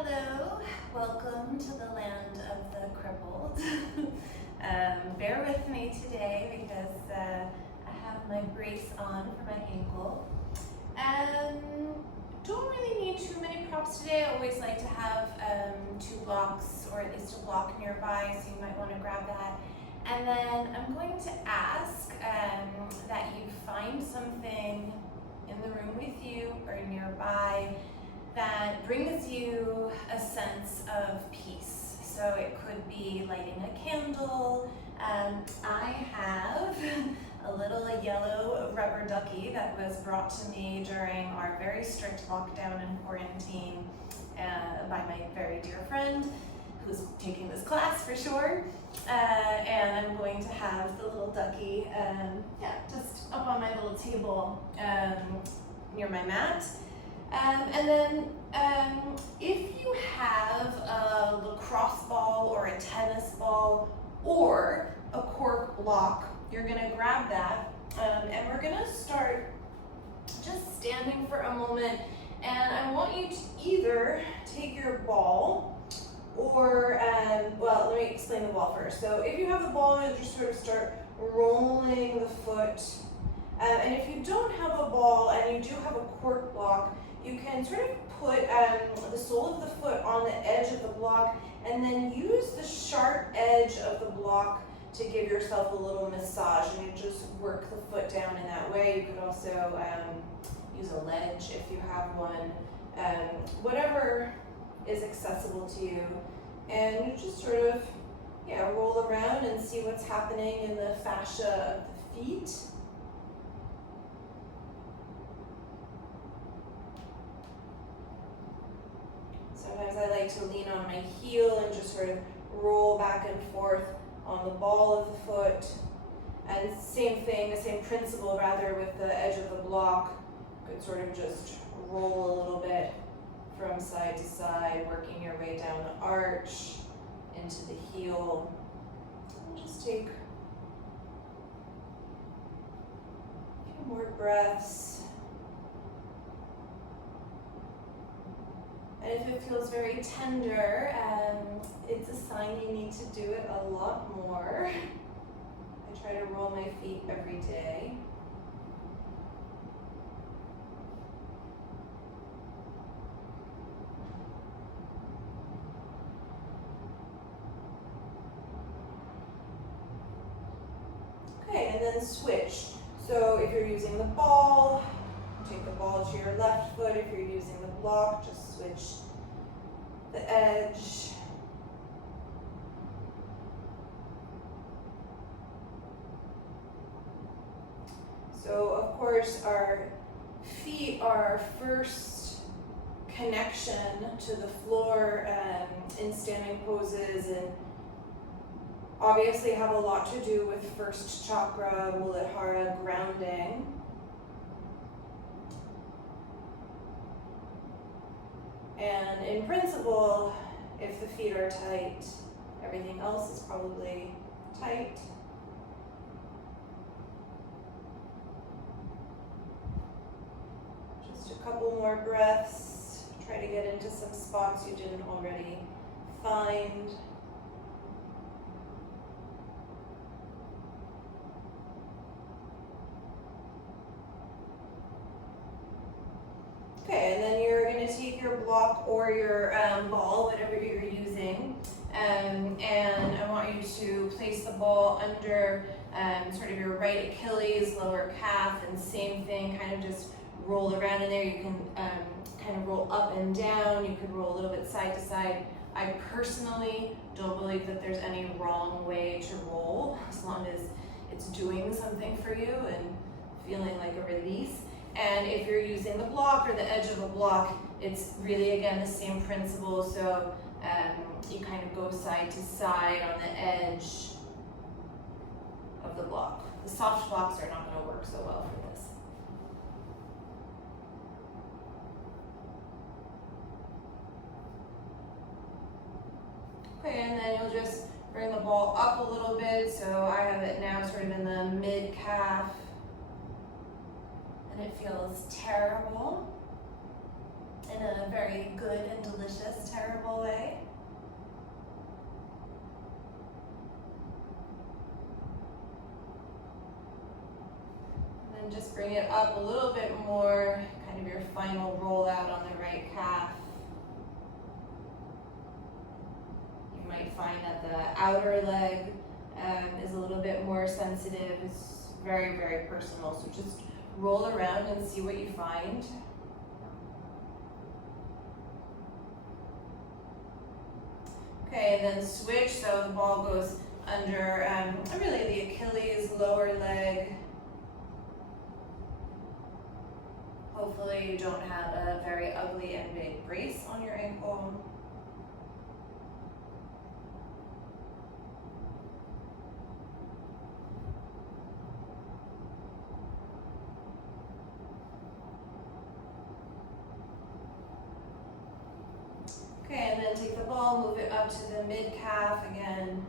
Hello, welcome to the land of the crippled. Bear with me today because I have my brace on for my ankle. Don't really need too many props today. I always like to have 2 blocks or at least a block nearby, so you might want to grab that. And then I'm going to ask that you find something in the room with you or nearby that brings you a sense of peace. So it could be lighting a candle. I have a little yellow rubber ducky that was brought to me during our very strict lockdown and quarantine by my very dear friend who's taking this class for sure. And I'm going to have the little ducky just up on my little table near my mat. And then if you have a lacrosse ball or a tennis ball or a cork block, you're gonna grab that and we're gonna start just standing for a moment. And I want you to either take your ball or, well, let me explain the ball first. So if you have the ball, you just sort of start rolling the foot. And if you don't have a ball and you do have a cork block, you can sort of put the sole of the foot on the edge of the block and then use the sharp edge of the block to give yourself a little massage, and you just work the foot down in that way. You could also use a ledge if you have one, whatever is accessible to you. And you just sort of, roll around and see what's happening in the fascia of the feet. Sometimes I like to lean on my heel and just sort of roll back and forth on the ball of the foot. And same thing, the same principle rather with the edge of the block. You could sort of just roll a little bit from side to side, working your way down the arch into the heel. And just take a few more breaths. And if it feels very tender, it's a sign you need to do it a lot more. I try to roll my feet every day. Okay, and then switch. So if you're using the ball, take the ball to your left foot. If you're using the block, just switch the edge. So of course our feet are our first connection to the floor in standing poses, and obviously have a lot to do with first chakra, Muladhara, grounding. And in principle, if the feet are tight, everything else is probably tight. Just a couple more breaths. Try to get into some spots you didn't already find. Okay, and then you're going to take your block or your ball, whatever you're using, and I want you to place the ball under sort of your right Achilles, lower calf, and same thing, kind of just roll around in there. You can kind of roll up and down. You could roll a little bit side to side. I personally don't believe that there's any wrong way to roll, as long as it's doing something for you and feeling like a release. And if you're using the block or the edge of a block, it's really, again, the same principle. So you kind of go side to side on the edge of the block. The soft blocks are not going to work so well for this. Okay, and then you'll just bring the ball up a little bit. So I have it now sort of in the mid-calf. And it feels terrible. in a very good and delicious, terrible way. And then just bring it up a little bit more, kind of your final rollout on the right calf. You might find that the outer leg is a little bit more sensitive. It's very, very personal. So just roll around and see what you find. Okay, and then switch, so the ball goes under really the Achilles, lower leg. Hopefully you don't have a very ugly and big brace on your ankle. Okay, and then take the ball, move it up to the mid-calf again.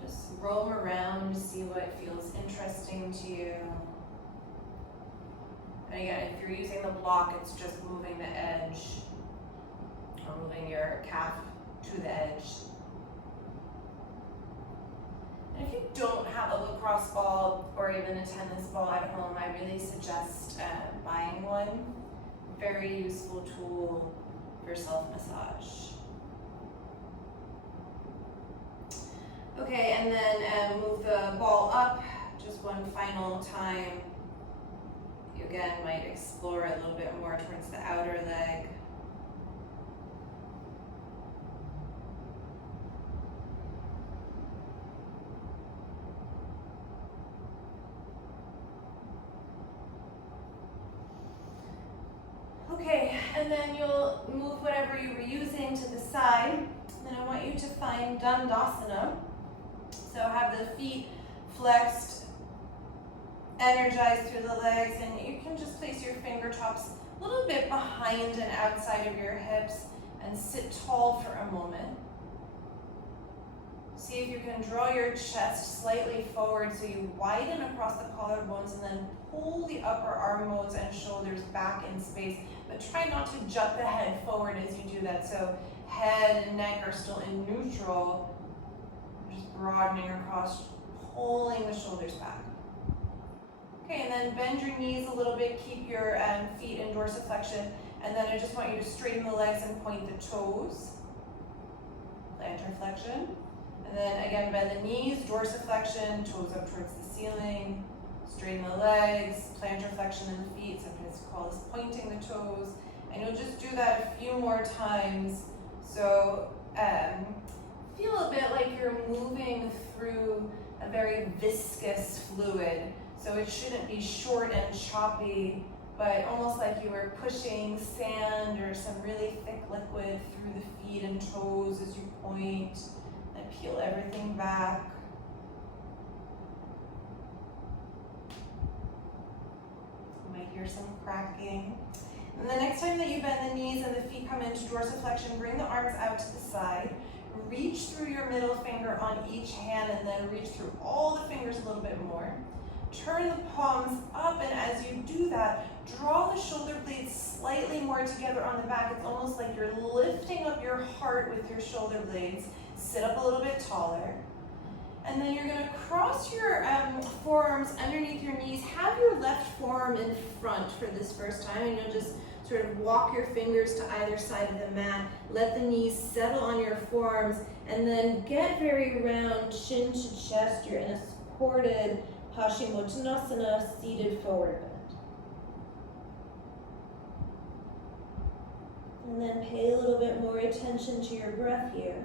Just roam around, see what feels interesting to you. And again, if you're using the block, it's just moving the edge or moving your calf to the edge. And if you don't have a lacrosse ball or even a tennis ball at home, I really suggest buying one. Very useful tool for self-massage. Okay, and then move the ball up just one final time. You again might explore a little bit more towards the outer leg. Okay, and then you'll move whatever you were using to the side. Then I want you to find Dandasana. So have the feet flexed, energized through the legs, and you can just place your fingertips a little bit behind and outside of your hips and sit tall for a moment. See if you can draw your chest slightly forward so you widen across the collarbones and then pull the upper arm bones and shoulders back in space. But try not to jut the head forward as you do that. So head and neck are still in neutral. Just broadening across, pulling the shoulders back. Okay, and then bend your knees a little bit. Keep your feet in dorsiflexion. And then I just want you to straighten the legs and point the toes. Plantar flexion. And then again, bend the knees, dorsiflexion, toes up towards the ceiling. Straighten the legs, plantar flexion in the feet. Sometimes we call this pointing the toes. And you'll just do that a few more times. So feel a bit like you're moving through a very viscous fluid. So it shouldn't be short and choppy, but almost like you were pushing sand or some really thick liquid through the feet and toes as you point. And peel everything back. You might hear some cracking. And the next time that you bend the knees and the feet come into dorsiflexion, bring the arms out to the side. Reach through your middle finger on each hand and then reach through all the fingers a little bit more. Turn the palms up, and as you do that, draw the shoulder blades slightly more together on the back. It's almost like you're lifting up your heart with your shoulder blades. Sit up a little bit taller. And then you're going to cross your forearms underneath your knees. Have your left forearm in front for this first time, and you'll just sort of walk your fingers to either side of the mat. Let the knees settle on your forearms, and then get very round, chin to chest. You're in a supported Paschimottanasana, seated forward bend. And then pay a little bit more attention to your breath here.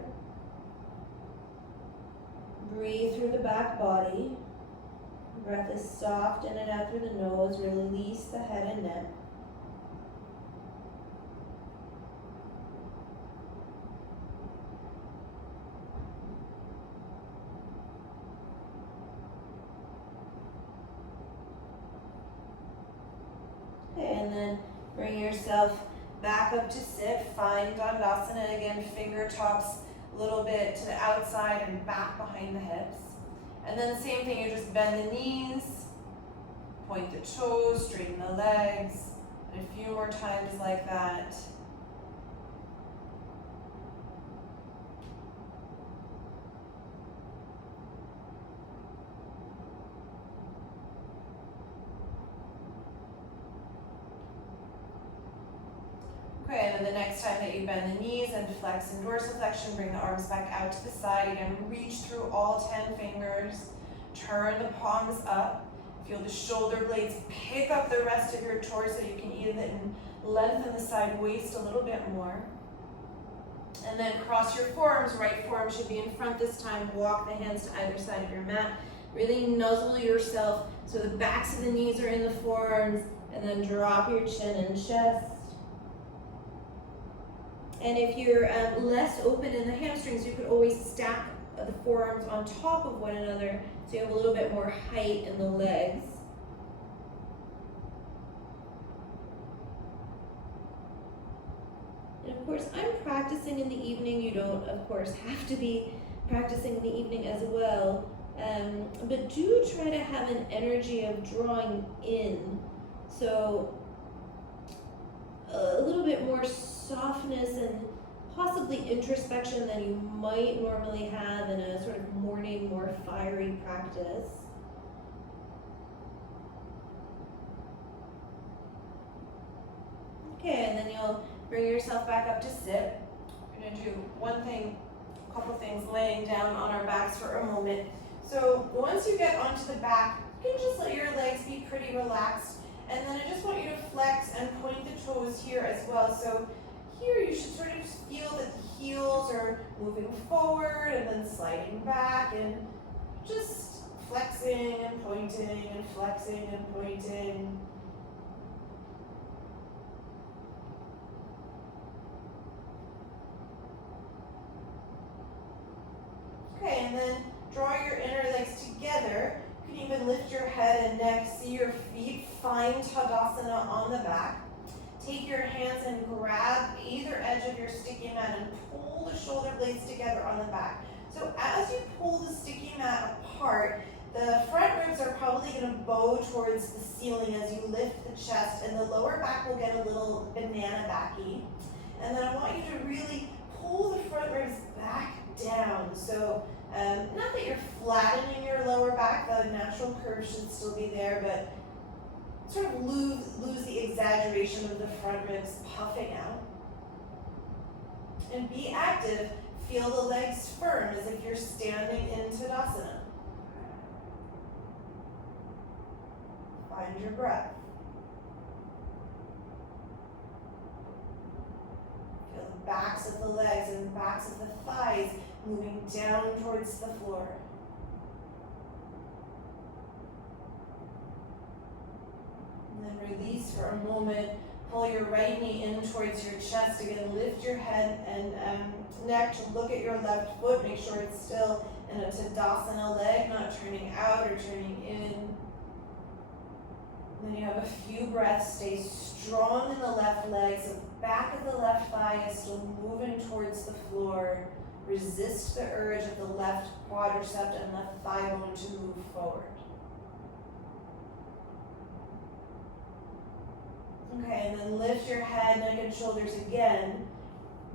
Breathe through the back body. Breath is soft in and out through the nose. Release the head and neck. Okay, and then bring yourself back up to sit. Find Dandasana again, fingertips a little bit to the outside and back behind the hips. And then the same thing, you just bend the knees, point the toes, straighten the legs, and a few more times like that. Okay, and then the next time that you bend the knees and flex in dorsiflexion, bring the arms back out to the side. Again, reach through all 10 fingers. Turn the palms up. Feel the shoulder blades pick up the rest of your torso. You can even lengthen the side waist a little bit more. And then cross your forearms. Right forearm should be in front this time. Walk the hands to either side of your mat. Really nuzzle yourself so the backs of the knees are in the forearms, and then drop your chin and chest. And if you're less open in the hamstrings, you could always stack the forearms on top of one another so you have a little bit more height in the legs. And of course, I'm practicing in the evening. You don't, of course, have to be practicing in the evening as well. But do try to have an energy of drawing in. So a little bit more softness and possibly introspection than you might normally have in a sort of morning, more fiery practice. Okay, and then you'll bring yourself back up to sit. We're going to do a couple things laying down on our backs for a moment. So once you get onto the back, you can just let your legs be pretty relaxed. And then I just want you to flex and point the toes here as well. So here you should sort of feel that the heels are moving forward and then sliding back, and just flexing and pointing and flexing and pointing. Okay, and then draw your inner legs together. You can even lift your head and neck, see your feet, find Tadasana on the back. Take your hands and grab either edge of your sticky mat and pull the shoulder blades together on the back. So as you pull the sticky mat apart, the front ribs are probably going to bow towards the ceiling as you lift the chest, and the lower back will get a little banana backy. And then I want you to really pull the front ribs back down. So not that you're flattening your lower back, the natural curve should still be there, but sort of lose the exaggeration of the front ribs puffing out. And be active. Feel the legs firm as if you're standing in Tadasana. Find your breath. Feel the backs of the legs and backs of the thighs moving down towards the floor. And then release for a moment. Pull your right knee in towards your chest. Again, lift your head and neck to look at your left foot. Make sure it's still in a Tadasana leg, not turning out or turning in. And then you have a few breaths. Stay strong in the left leg. So the back of the left thigh is still moving towards the floor. Resist the urge of the left quadricep and left thigh bone to move forward. Okay, and then lift your head, neck, and shoulders again.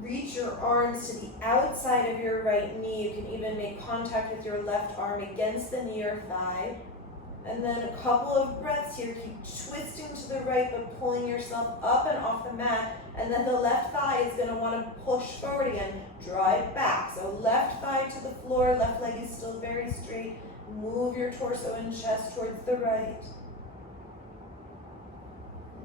Reach your arms to the outside of your right knee. You can even make contact with your left arm against the knee or thigh. And then a couple of breaths here. Keep twisting to the right, but pulling yourself up and off the mat. And then the left thigh is going to want to push forward again. Draw it back. So left thigh to the floor. Left leg is still very straight. Move your torso and chest towards the right.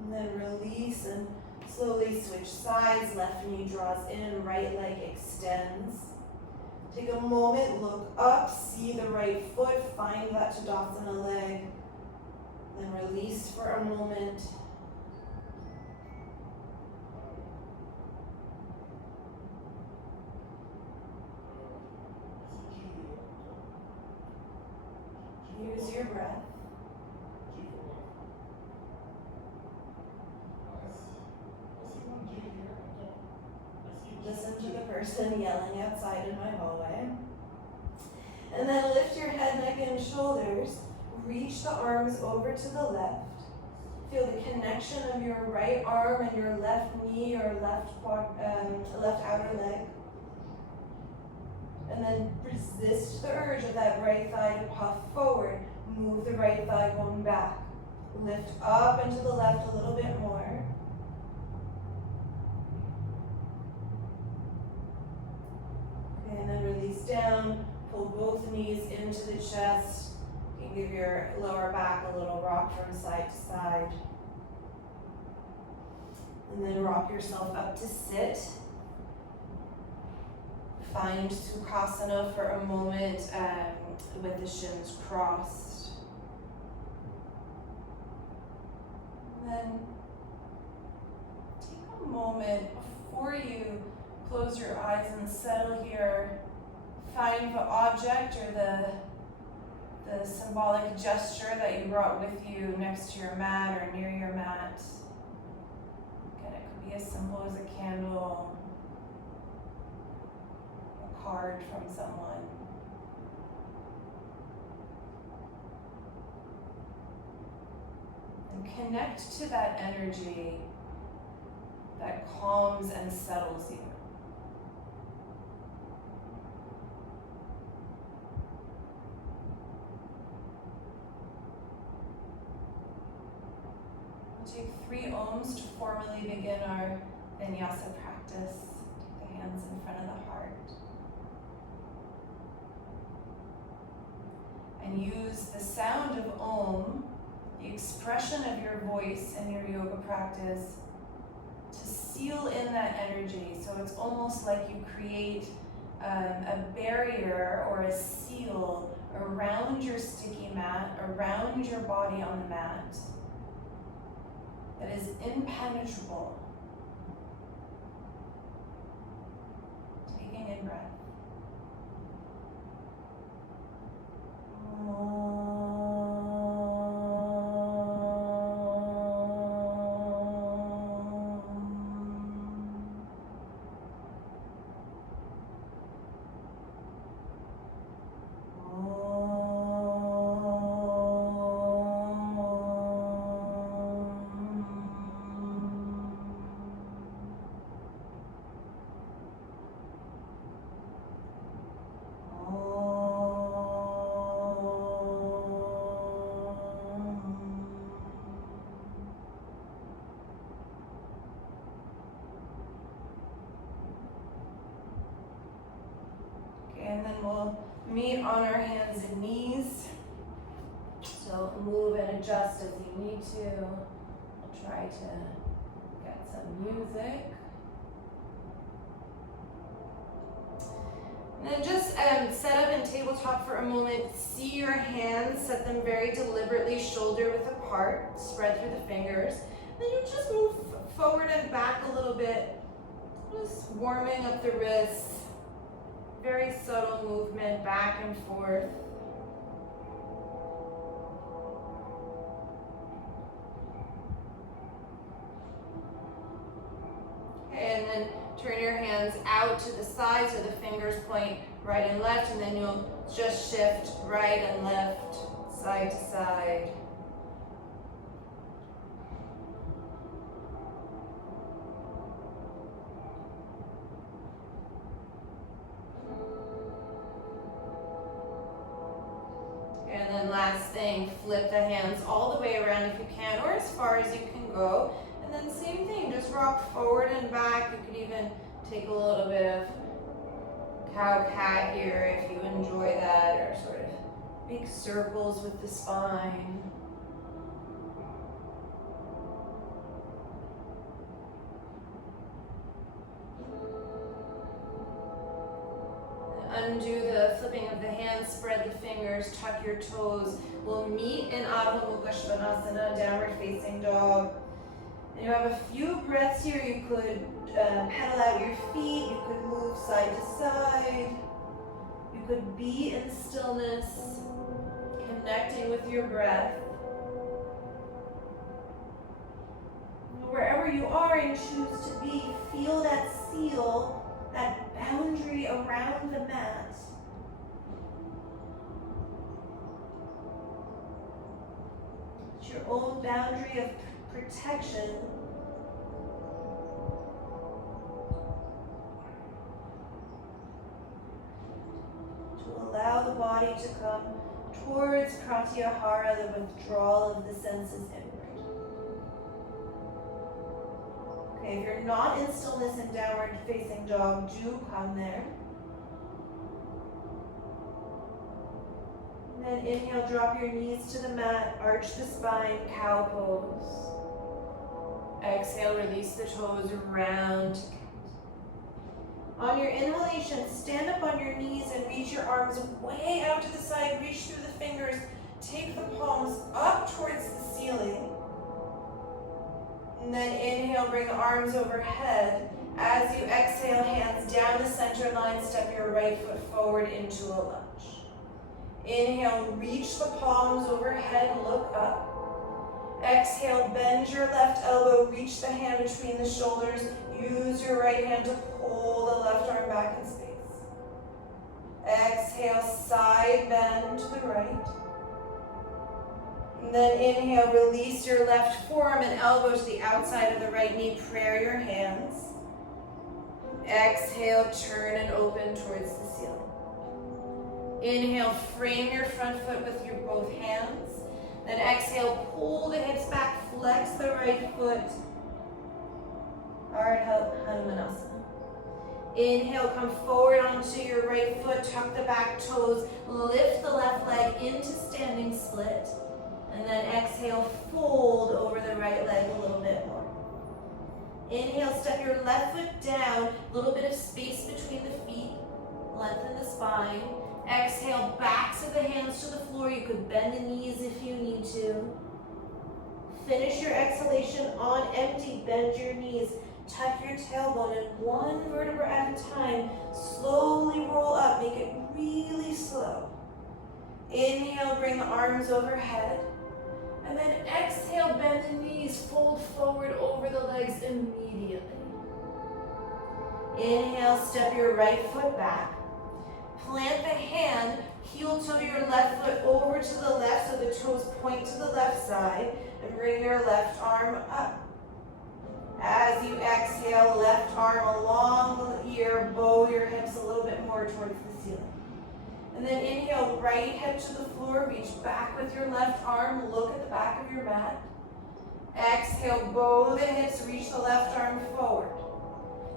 And then release and slowly switch sides. Left knee draws in, right leg extends. Take a moment, look up, see the right foot, find that Tadasana leg. Then release for a moment. Use your breath. Listen to the person yelling outside in my hallway. And then lift your head, neck, and shoulders. Reach the arms over to the left. Feel the connection of your right arm and your left knee or left outer leg. And then resist the urge of that right thigh to puff forward. Move the right thigh bone back. Lift up and to the left a little bit more. down, pull both knees into the chest. You can give your lower back a little rock from side to side. And then rock yourself up to sit. Find Sukhasana for a moment with the shins crossed. And then take a moment before you close your eyes and settle here. Find the object or the symbolic gesture that you brought with you next to your mat or near your mat. Again, it could be as simple as a candle, a card from someone. And connect to that energy that calms and settles you. Take 3 ohms to formally begin our vinyasa practice. Take the hands in front of the heart. And use the sound of Om, the expression of your voice in your yoga practice, to seal in that energy. So it's almost like you create a barrier or a seal around your sticky mat, around your body on the mat, that is impenetrable. Taking in breath. And then we'll meet on our hands and knees. So move and adjust as you need to. We'll try to get some music. And then just set up in tabletop for a moment. See your hands, set them very deliberately shoulder width apart. Spread through the fingers. Then you just move forward and back a little bit. Just warming up the wrists. Very subtle movement back and forth. And then turn your hands out to the side so the fingers point right and left, and then you'll just shift right and left, side to side. And then last thing, flip the hands all the way around if you can, or as far as you can go. And then same thing, just rock forward and back. You could even take a little bit of cow-cat here if you enjoy that, or sort of make circles with the spine. Undo the flipping of the hands, spread the fingers, tuck your toes. We'll meet in Adho Mukha Svanasana, downward facing dog. And you have a few breaths here. You could pedal out your feet, you could move side to side. You could be in stillness, connecting with your breath. Wherever you are and choose to be, feel that seal, that boundary around the mat. It's your own boundary of protection. To allow the body to come towards Pratyahara, the withdrawal of the senses inward. Okay, if you're not in stillness and downward facing dog, do come there. And then inhale, drop your knees to the mat, arch the spine, cow pose. Exhale, release the toes, round to cat. On your inhalation, stand up on your knees and reach your arms way out to the side, reach through the fingers, take the palms up towards the ceiling. And then inhale, bring the arms overhead. As you exhale, hands down the center line, step your right foot forward into a lunge. Inhale, reach the palms overhead, look up. Exhale, bend your left elbow, reach the hand between the shoulders. Use your right hand to pull the left arm back in space. Exhale, side bend to the right. And then inhale, release your left forearm and elbow to the outside of the right knee. Prayer your hands. Exhale, turn and open towards the ceiling. Inhale, frame your front foot with your both hands. Then exhale, pull the hips back, flex the right foot. Ardha Hanumanasana. Inhale, come forward onto your right foot, tuck the back toes, lift the left leg into standing split. And then exhale, fold over the right leg a little bit more. Inhale, step your left foot down, a little bit of space between the feet, lengthen the spine. Exhale, backs of the hands to the floor. You could bend the knees if you need to. Finish your exhalation on empty, bend your knees, tuck your tailbone, and one vertebra at a time, slowly roll up, make it really slow. Inhale, bring the arms overhead. And then exhale, bend the knees, fold forward over the legs immediately. Inhale, step your right foot back. Plant the hand, heel toe your left foot over to the left so the toes point to the left side, and bring your left arm up. As you exhale, left arm along the ear, bow your hips a little bit more towards the ceiling. And then inhale, right hip to the floor, reach back with your left arm, look at the back of your mat. Exhale, bow the hips, reach the left arm forward.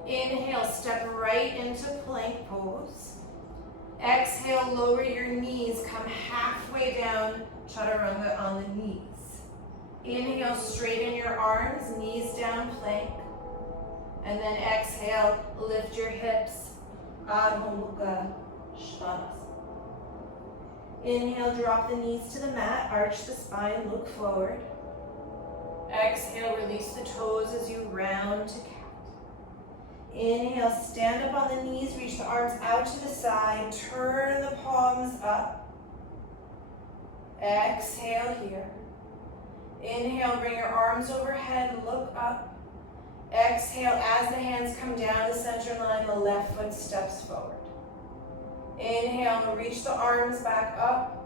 Inhale, step right into plank pose. Exhale, lower your knees, come halfway down, chaturanga on the knees. Inhale, straighten your arms, knees down, plank. And then exhale, lift your hips, Adho Mukha Svanasana. Inhale, drop the knees to the mat, arch the spine, look forward. Exhale, release the toes as you round to cat. Inhale, stand up on the knees, reach the arms out to the side, turn the palms up. Exhale here. Inhale, bring your arms overhead, look up. Exhale, as the hands come down the center line, the left foot steps forward. Inhale, reach the arms back up.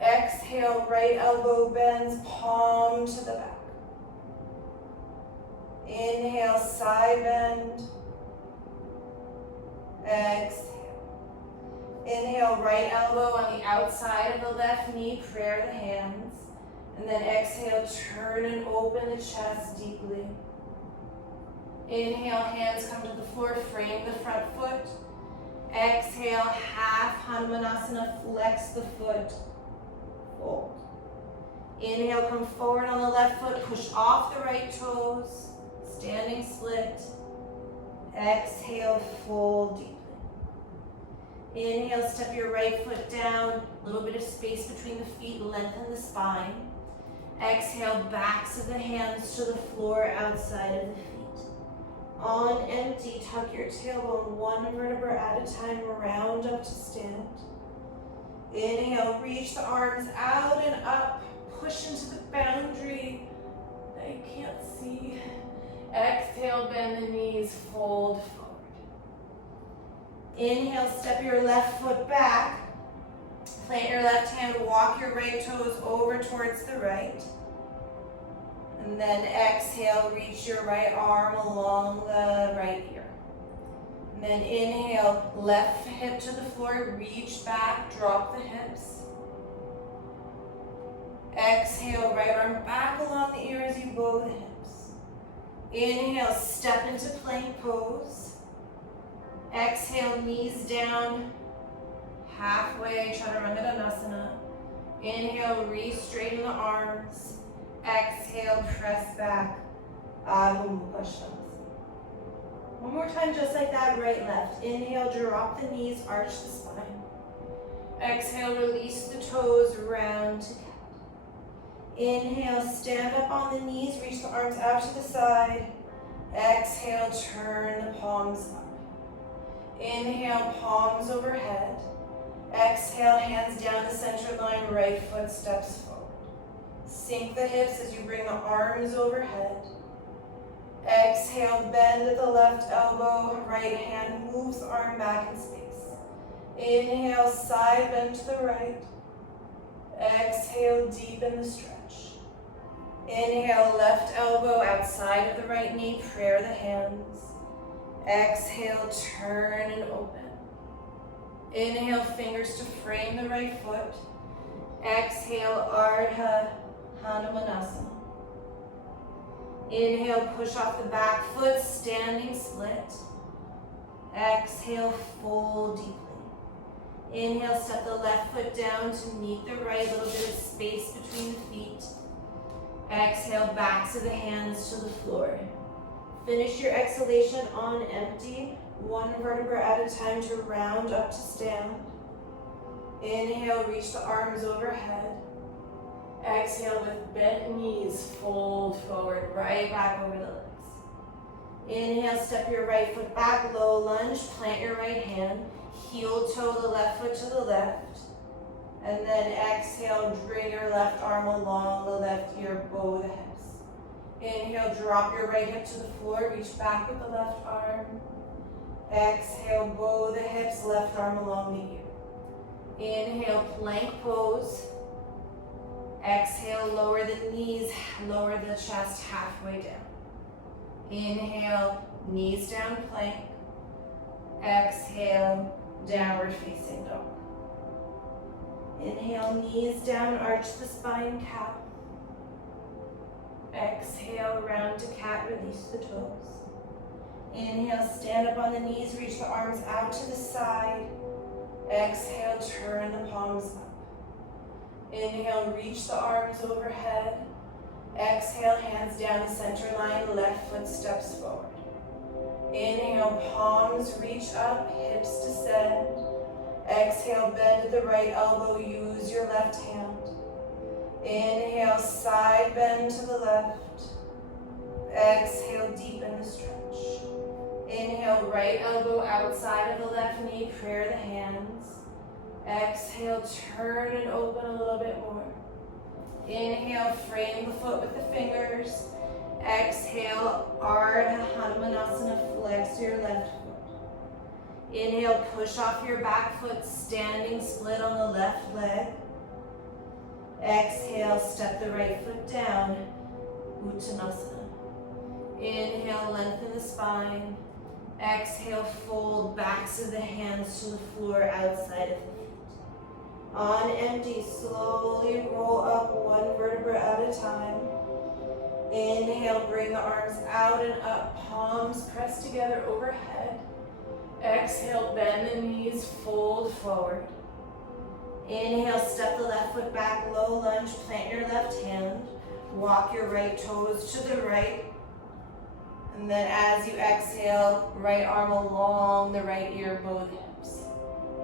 Exhale, right elbow bends, palm to the back. Inhale, side bend. Exhale. Inhale, right elbow on the outside of the left knee, prayer the hands. And then exhale, turn and open the chest deeply. Inhale, hands come to the floor, frame the front foot. Exhale, half Hanumanasana, flex the foot, fold. Inhale, come forward on the left foot, push off the right toes, standing split. Exhale, fold deeply. Inhale, step your right foot down, a little bit of space between the feet, lengthen the spine. Exhale, backs of the hands to the floor outside of the feet. On empty, tuck your tailbone one vertebra at a time, round up to stand. Inhale, reach the arms out and up, push into the boundary. I can't see. Exhale, bend the knees, fold forward. Inhale, step your left foot back. Plant your left hand, walk your right toes over towards the right. And then exhale, reach your right arm along the right ear. And then inhale, left hip to the floor, reach back, drop the hips. Exhale, right arm back along the ear as you bow the hips. Inhale, step into plank pose. Exhale, knees down, halfway chaturanga. Inhale, re-straighten the arms. Exhale, press back. Adho Mukha Svanasana. One more time, just like that, right, left. Inhale, drop the knees, arch the spine. Exhale, release the toes, round to cat. Inhale, stand up on the knees, reach the arms out to the side. Exhale, turn the palms up. Inhale, palms overhead. Exhale, hands down the center line, right foot steps forward. Sink the hips as you bring the arms overhead. Exhale, bend at the left elbow, right hand moves arm back in space. Inhale, side bend to the right. Exhale, deepen the stretch. Inhale, left elbow outside of the right knee, prayer the hands. Exhale, turn and open. Inhale, fingers to frame the right foot. Exhale, Ardha Hanumanasana. Inhale, push off the back foot, standing split. Exhale, fold deeply. Inhale, step the left foot down to meet the right, a little bit of space between the feet. Exhale, backs of the hands to the floor. Finish your exhalation on empty, one vertebra at a time to round up to stand. Inhale, reach the arms overhead. Exhale, with bent knees, fold forward, right back over the legs. Inhale, step your right foot back, low lunge, plant your right hand, heel toe the left foot to the left. And then exhale, bring your left arm along the left ear, bow the hips. Inhale, drop your right hip to the floor, reach back with the left arm. Exhale, bow the hips, left arm along the ear. Inhale, plank pose. Exhale, lower the knees, lower the chest halfway down. Inhale, knees down, plank. Exhale, downward facing dog. Inhale, knees down, arch the spine, cat. Exhale, round to cat, release the toes. Inhale, stand up on the knees, reach the arms out to the side. Exhale, turn the palms up. Inhale, reach the arms overhead. Exhale, hands down the center line, left foot steps forward. Inhale, palms reach up, hips descend. Exhale, bend at the right elbow, use your left hand. Inhale, side bend to the left. Exhale, deepen the stretch. Inhale, right elbow outside of the left knee, prayer the hands. Exhale, turn and open a little bit more. Inhale, frame the foot with the fingers. Exhale, Ardha Hanumanasana, flex your left foot. Inhale, push off your back foot, standing split on the left leg. Exhale, step the right foot down, Uttanasana. Inhale, lengthen the spine. Exhale, fold backs of the hands to the floor outside of the feet. On empty, slowly roll up one vertebra at a time. Inhale, bring the arms out and up, palms pressed together overhead. Exhale, bend the knees, fold forward. Inhale, step the left foot back, low lunge, plant your left hand. Walk your right toes to the right. And then as you exhale, right arm along the right ear, bow the hips.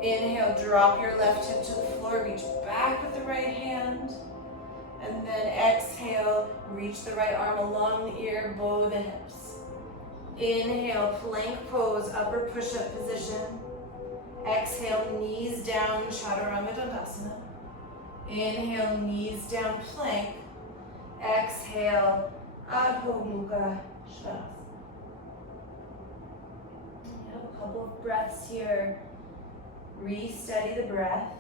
Inhale, drop your left hip to the floor, reach back with the right hand. And then exhale, reach the right arm along the ear, bow the hips. Inhale, plank pose, upper push-up position. Exhale, knees down, chaturanga dandasana. Inhale, knees down, plank. Exhale, Adho Mukha Svanasana. Have a couple of breaths here. Re-steady the breath.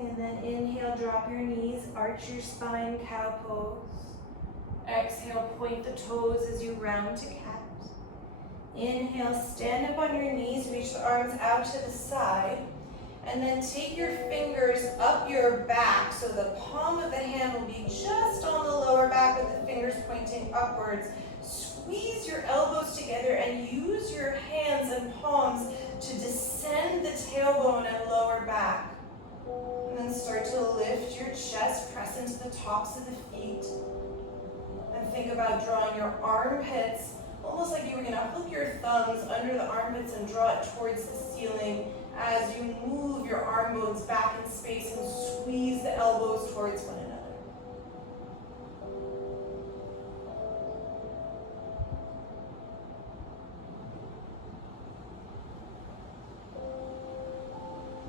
And then inhale, drop your knees, arch your spine, cow pose. Exhale, point the toes as you round to cat. Inhale, stand up on your knees, reach the arms out to the side. And then take your fingers up your back so the palm of the hand will be just on the lower back with the fingers pointing upwards. Squeeze your elbows together and use your hands and palms to descend the tailbone and lower back. And then start to lift your chest, press into the tops of the feet. And think about drawing your armpits, almost like you were going to hook your thumbs under the armpits and draw it towards the ceiling as you move your arm bones back in space and squeeze the elbows towards one another.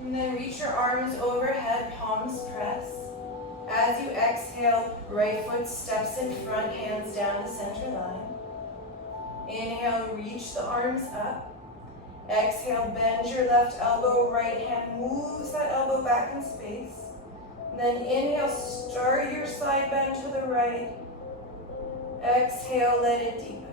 And then reach your arms overhead, palms press. As you exhale, right foot steps in front, hands down the center line. Inhale, reach the arms up. Exhale, bend your left elbow, right hand moves that elbow back in space. Then inhale, start your side bend to the right. Exhale, let it deepen.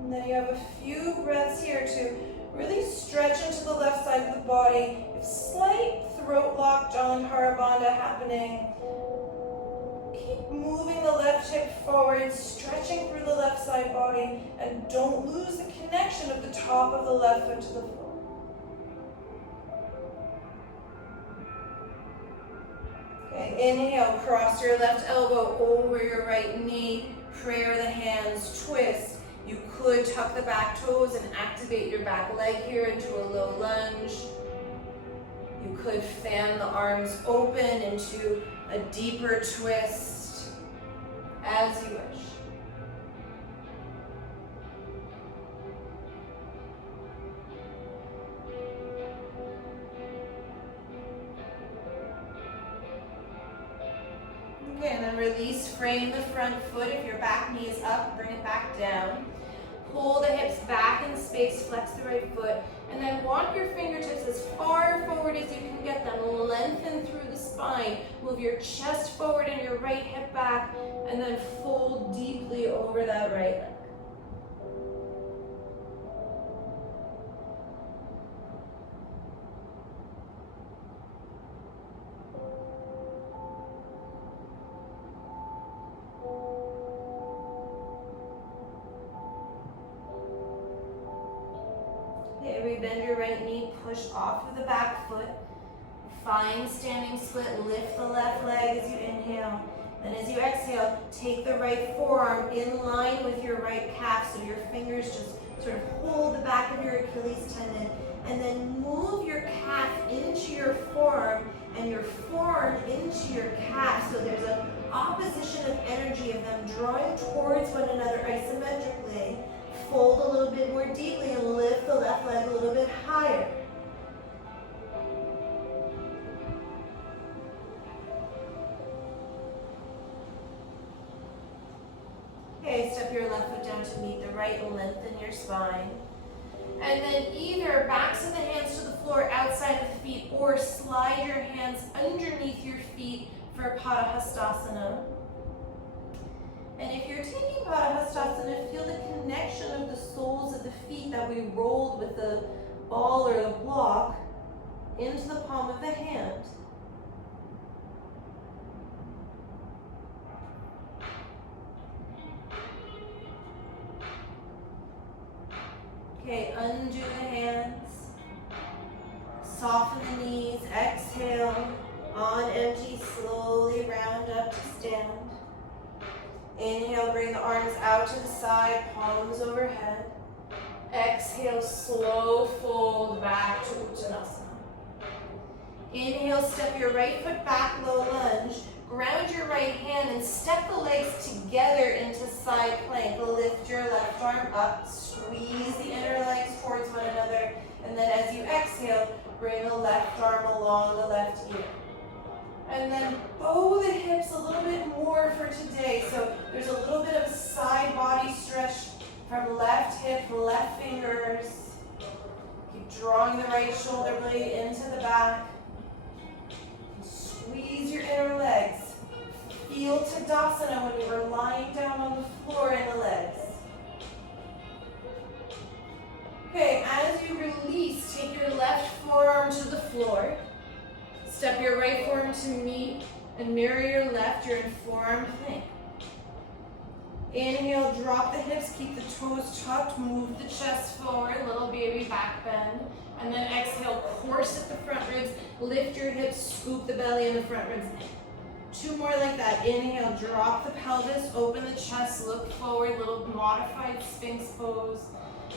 And then you have a few breaths here to really stretch into the left side of the body. If slight throat lock, Jalandhara Bandha happening. Keep moving the left hip forward, stretching through the left side body, and don't lose the connection of the top of the left foot to the floor. Okay, inhale, cross your left elbow over your right knee, prayer the hands, twist. You could tuck the back toes and activate your back leg here into a low lunge. You could fan the arms open into a deeper twist, as you wish. Okay, and then release, frame the front foot. If your back knee is up, bring it back down. Pull the hips back in space, flex the right foot, and then walk your fingertips as far forward as you can get them. Lengthen through the spine. Move your chest forward and your right hip back, and then fold deeply over that right leg. Bend your right knee, push off of the back foot. Find standing split, lift the left leg as you inhale. Then as you exhale, take the right forearm in line with your right calf so your fingers just sort of hold the back of your Achilles tendon. And then move your calf into your forearm and your forearm into your calf so there's an opposition of energy of them drawing towards one another isometrically. Fold a little bit more deeply and lift the left leg a little bit higher. Okay, step your left foot down to meet the right, lengthen your spine. And then either backs of the hands to the floor outside of the feet or slide your hands underneath your feet for Padahastasana. And if you're taking Padahastasana, feel the connection of the soles of the feet that we rolled with the ball or the block into the palm of the hand. Okay, undo the hands. Soften the knees. Exhale. On empty, slowly round up to stand. Inhale, bring the arms out to the side, palms overhead. Exhale, slow fold back to Uttanasana. Inhale, step your right foot back, low lunge. Ground your right hand and step the legs together into side plank. Lift your left arm up, squeeze the inner legs towards one another. And then as you exhale, bring the left arm along the left ear. And then bow the hips a little bit more for today. So there's a little bit of side body stretch from left hip, left fingers. Keep drawing the right shoulder blade into the back. Squeeze your inner legs. Feel Tadasana when you are lying down on the floor in the legs. Okay, as you release, take your left forearm to the floor. step your right forearm to meet and mirror your left. You're in forearm plank. Inhale, drop the hips, keep the toes tucked, move the chest forward, little baby back bend. And then exhale, corset the front ribs, lift your hips, scoop the belly and the front ribs in. 2 more like that. Inhale, drop the pelvis, open the chest, look forward, little modified Sphinx pose.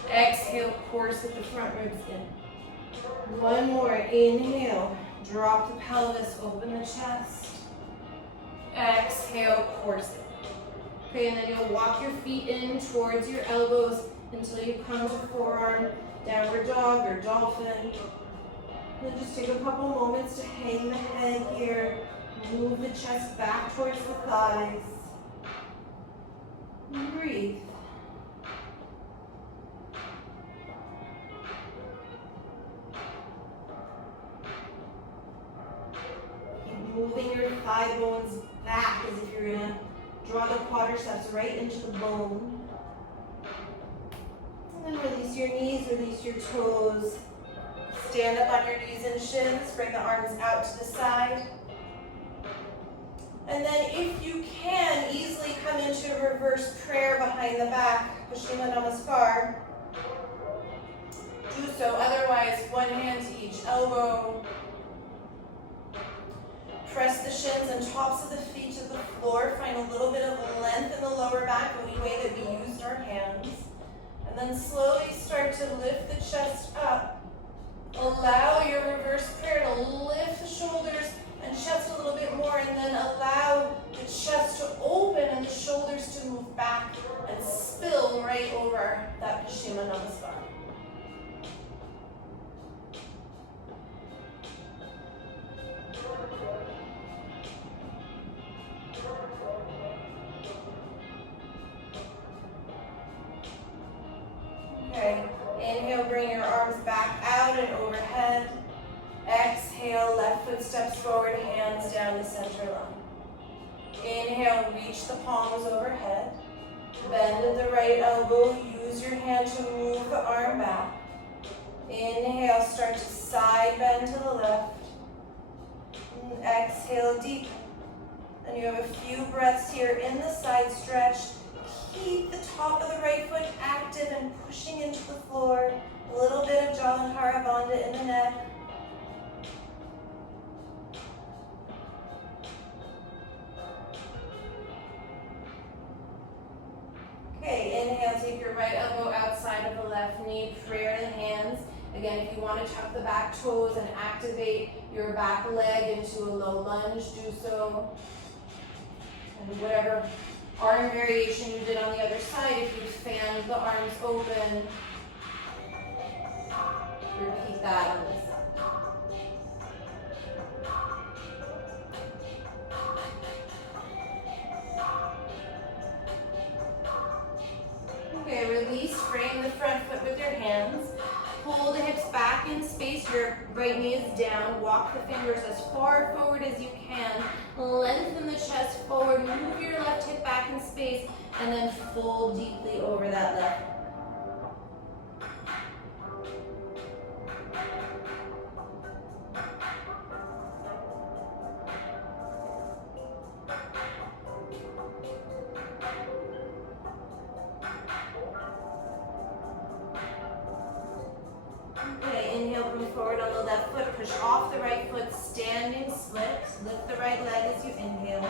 Exhale, corset the front ribs in. 1 more. Inhale, drop the pelvis, open the chest. Exhale, corset. Okay, and then you'll walk your feet in towards your elbows until you come to forearm, downward dog or dolphin. And then just take a couple moments to hang the head here. Move the chest back towards the thighs. And breathe. Keep moving your thigh bones back as if you're gonna draw the quadriceps right into the bone. And then release your knees, release your toes. Stand up on your knees and shins. Bring the arms out to the side. And then if you can, easily come into a reverse prayer behind the back, Paschimottanasana Namaskar. Do so, otherwise 1 hand to each elbow. Press the shins and tops of the feet to the floor. Find a little bit of length in the lower back, the way that we used our hands. And then slowly start to lift the chest up. Allow your reverse prayer to lift the shoulders and chest a little bit more, and then allow the chest to open and the shoulders to move back and spill right over that Paschimottanasana Namaskar. Okay, inhale, bring your arms back out and overhead. Exhale, left foot steps forward, hands down the center line. Inhale, reach the palms overhead. Bend at the right elbow, use your hand to move the arm back. Inhale, start to side bend to the left. And exhale, deep. And you have a few breaths here in the side stretch. Keep the top of the right foot active and pushing into the floor. A little bit of Jalandhara Bandha in the neck. Okay, inhale, take your right elbow outside of the left knee, prayer in the hands. Again, if you want to tuck the back toes and activate your back leg into a low lunge, do so. And whatever arm variation you did on the other side, if you fanned the arms open, repeat that on this side. Okay, release, frame the front foot with your hands. Pull the hips back in space, your right knee is down. Walk the fingers as far forward as you can. Lengthen the chest forward, move your left hip back in space, and then fold deeply over that left. Push off the right foot, standing split. Lift the right leg as you inhale.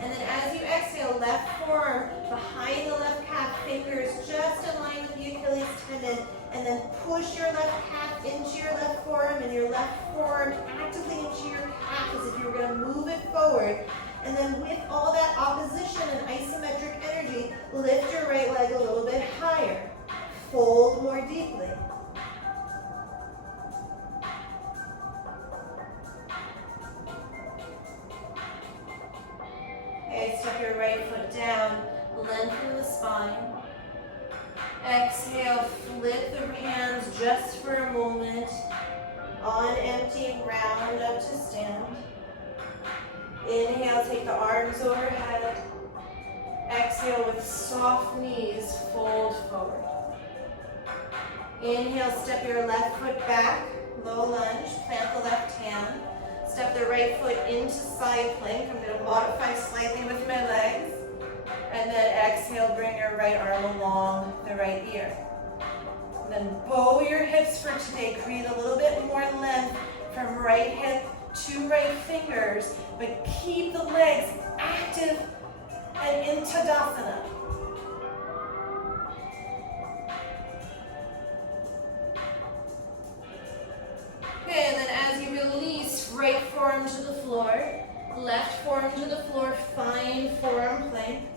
And then as you exhale, left forearm behind the left calf, fingers just in line with the Achilles tendon. And then push your left calf into your left forearm and your left forearm actively into your calf as if you were going to move it forward. And then with all that opposition and isometric energy, lift your right leg a little bit higher. Fold more deeply. Okay, step your right foot down, lengthen the spine. Exhale, flip the hands just for a moment. On empty, round up to stand. Inhale, take the arms overhead. Exhale, with soft knees, fold forward. Inhale, step your left foot back, low lunge, plant the left hand. Step the right foot into side plank. I'm going to modify slightly with my legs. And then exhale, bring your right arm along the right ear. And then bow your hips for today. Create a little bit more length from right hip to right fingers, but keep the legs active and in Tadasana. Okay, and then as you release, right forearm to the floor, left forearm to the floor, find forearm plank.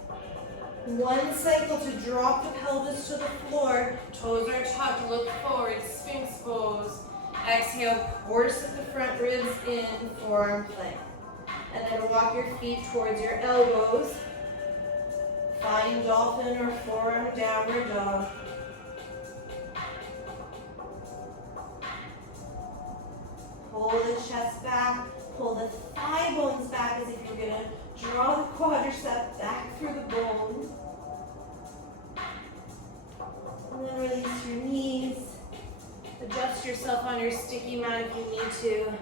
One cycle to drop the pelvis to the floor, toes are tucked, look forward, Sphinx pose. Exhale, corset the front ribs in, forearm plank. And then walk your feet towards your elbows. Find dolphin or forearm downward dog. Pull the chest back, pull the thigh bones back as if you're going to draw the quadriceps back through the bones. And then release your knees. Adjust yourself on your sticky mat if you need to.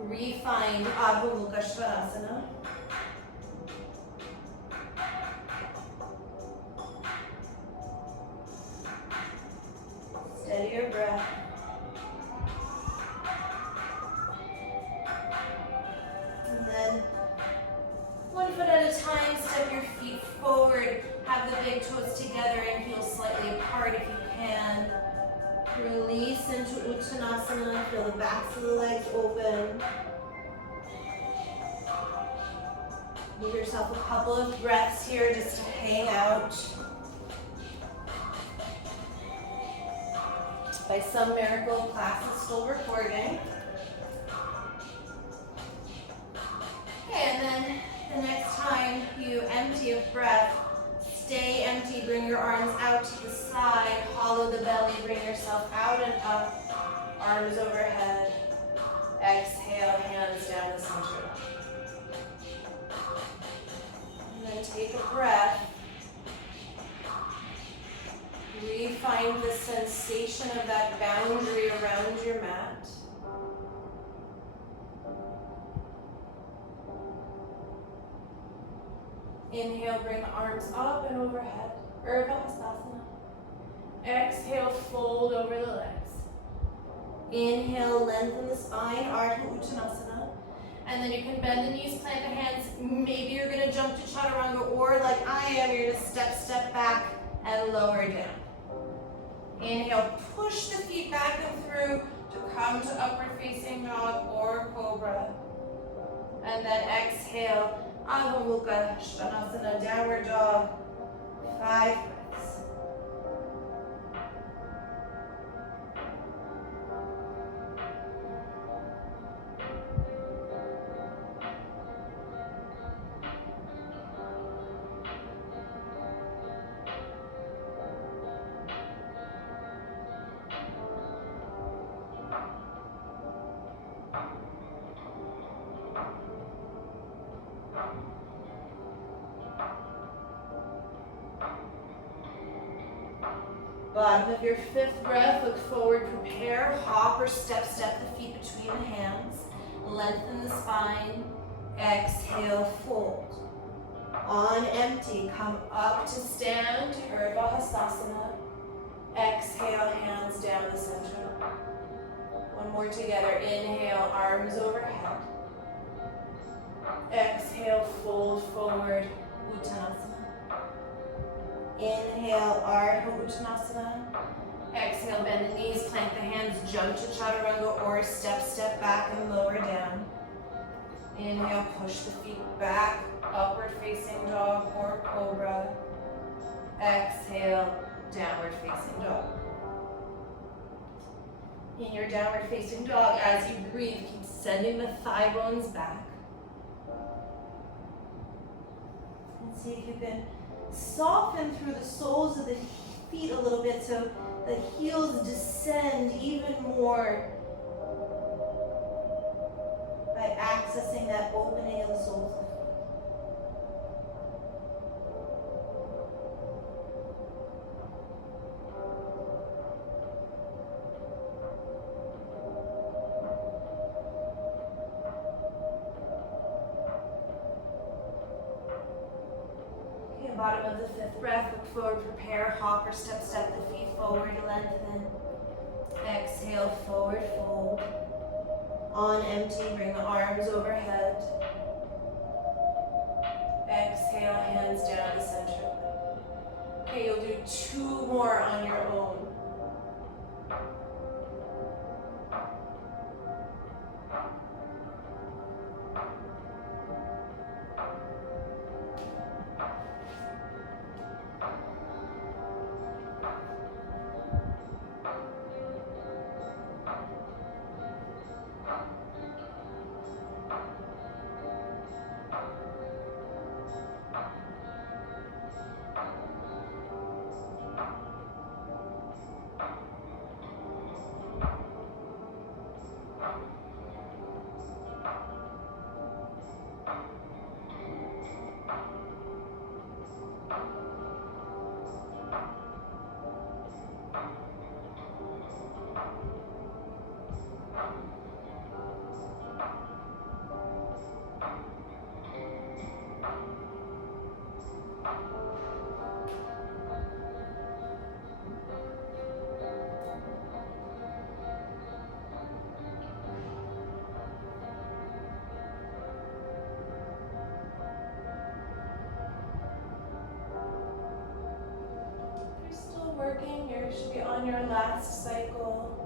Refine Adho Mukha Svanasana. Steady your breath. And then one foot at a time, step your feet forward. Have the big toes together and heels slightly apart if you can. Release into Uttanasana. Feel the backs of the legs open. Give yourself a couple of breaths here just to hang out. By some miracle, class is still recording. Okay, and then the next time you empty of breath, stay empty, bring your arms out to the side, hollow the belly, bring yourself out and up, arms overhead. Exhale, hands down the center. And then take a breath. Refine the sensation of that boundary around your mat. Inhale, bring the arms up and overhead. Urdhva Hastasana. Exhale, fold over the legs. Inhale, lengthen the spine, Ardha Uttanasana. And then you can bend the knees, plant the hands. Maybe you're going to jump to Chaturanga, or like I am, you're going to step back and lower down. Inhale, push the feet back and through to come to upward facing dog or cobra. And then exhale, Adho Mukha Svanasana, downward dog, 5 breaths. Bottom of your 5th breath, look forward, prepare, hop or step the feet between the hands, lengthen the spine, exhale, fold. On empty, come up to stand, Urdhva Hastasana, exhale, hands down the center. One more together, inhale, arms overhead, exhale, fold forward, Uttanasana. Inhale, Ardha Uttanasana. Exhale, bend the knees, plant the hands, jump to Chaturanga or step back and lower down. Inhale, push the feet back, upward facing dog or cobra. Exhale, downward facing dog. In your downward facing dog, as you breathe, keep sending the thigh bones back. And see if you can soften through the soles of the feet a little bit so the heels descend even more by accessing that opening of the soles of the feet. bottom of the fifth breath, look forward, prepare, hop or step the feet forward, lengthen. Exhale, forward fold. On empty, bring the arms overhead. Exhale, hands down to center. Okay, you'll do 2 more on your own. Working, you should be on your last cycle.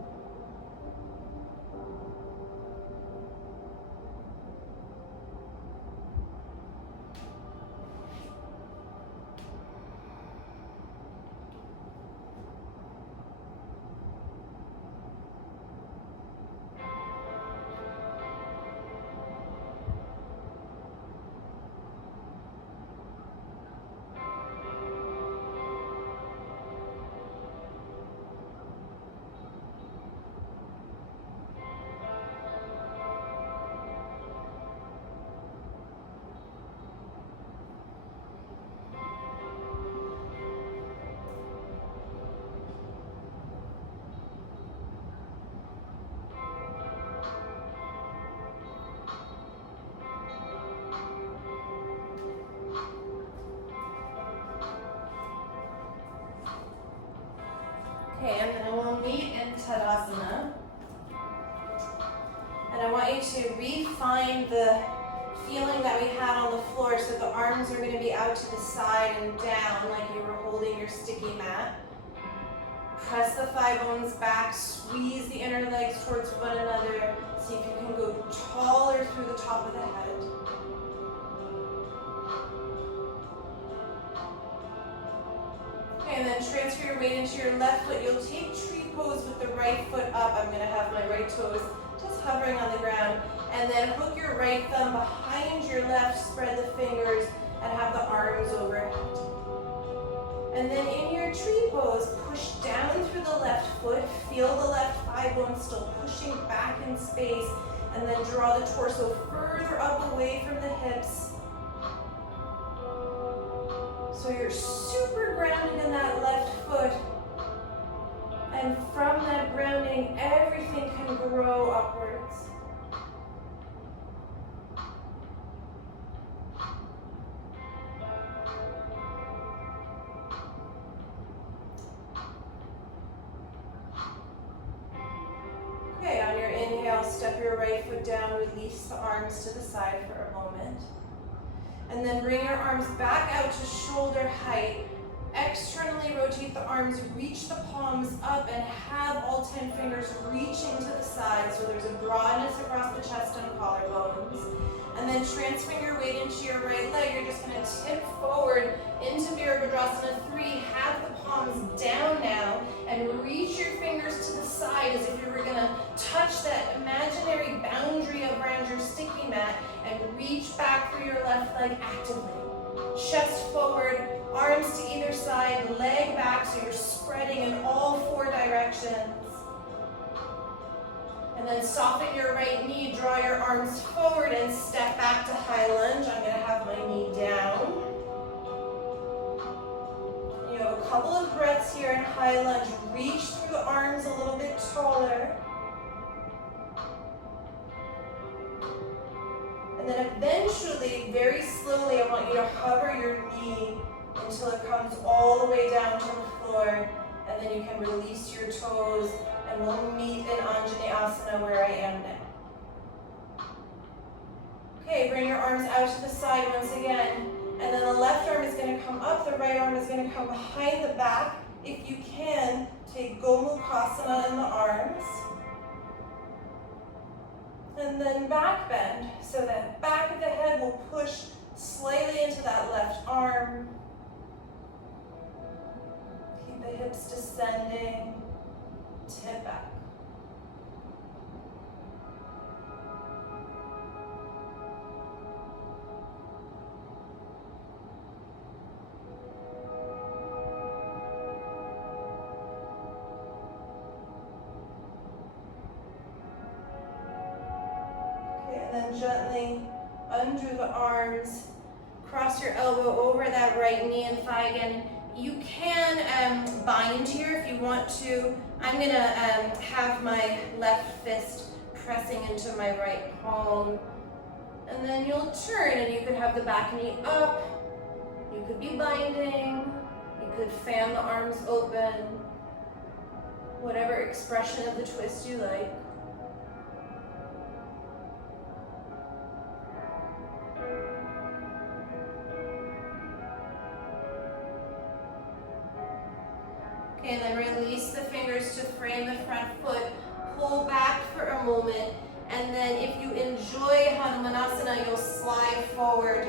Okay, and then we'll meet in Tadasana. And I want you to re-find the feeling that we had on the floor, so the arms are going to be out to the side and down like you were holding your sticky mat. Press the thigh bones back, squeeze the inner legs towards one another. See if you can go taller through the top of the head. Okay, and then transfer your weight into your left foot. You'll take tree pose with the right foot up. I'm going to have my right toes just hovering on the ground. And then hook your right thumb behind your left, spread the fingers, and have the arms overhead. And then in your tree pose, push down through the left foot, feel the left thigh bone still pushing back in space, and then draw the torso further up away from the hips. So you're super grounded in that left foot. And from that grounding, everything can grow upwards. Okay, on your inhale, step your right foot down, release the arms to the side for a moment. And then bring your arms back out to shoulder height. Externally rotate the arms, reach the palms up, and have all 10 fingers reaching to the side, so there's a broadness across the chest and collarbones. And then transferring your weight into your right leg, you're just going to tip forward into Virabhadrasana 3. Have the palms down now, and reach your fingers to the side as if you were going to touch that imaginary boundary around your sticky mat, and reach back through your left leg actively. Chest forward, arms to either side, leg back, so you're spreading in all 4 directions. And then soften your right knee, draw your arms forward, and step back to high lunge. I'm going to have my knee down. You have a couple of breaths here in high lunge. Reach through the arms a little bit taller. And then eventually, very slowly, I want you to hover your knee until it comes all the way down to the floor, and then you can release your toes, and we'll meet in Anjaneyasana where I am now. Okay, bring your arms out to the side once again, and then the left arm is going to come up, the right arm is going to come behind the back. If you can, take Gomukhasana in the arms. And then back bend, so that back of the head will push slightly into that left arm. Keep the hips descending, tip back. Then gently undo the arms, cross your elbow over that right knee and thigh again. You can bind here if you want to. I'm gonna have my left fist pressing into my right palm. And then you'll turn and you could have the back knee up. You could be binding. You could fan the arms open. Whatever expression of the twist you like. Okay, and then release the fingers to frame the front foot. Pull back for a moment. And then if you enjoy Hanumanasana, you'll slide forward.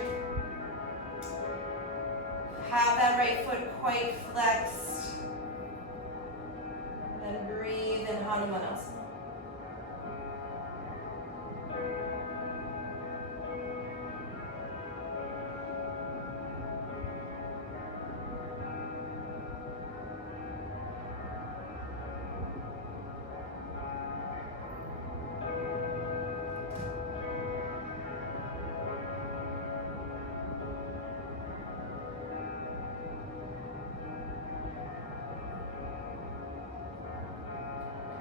Have that right foot quite flexed. And breathe in Hanumanasana.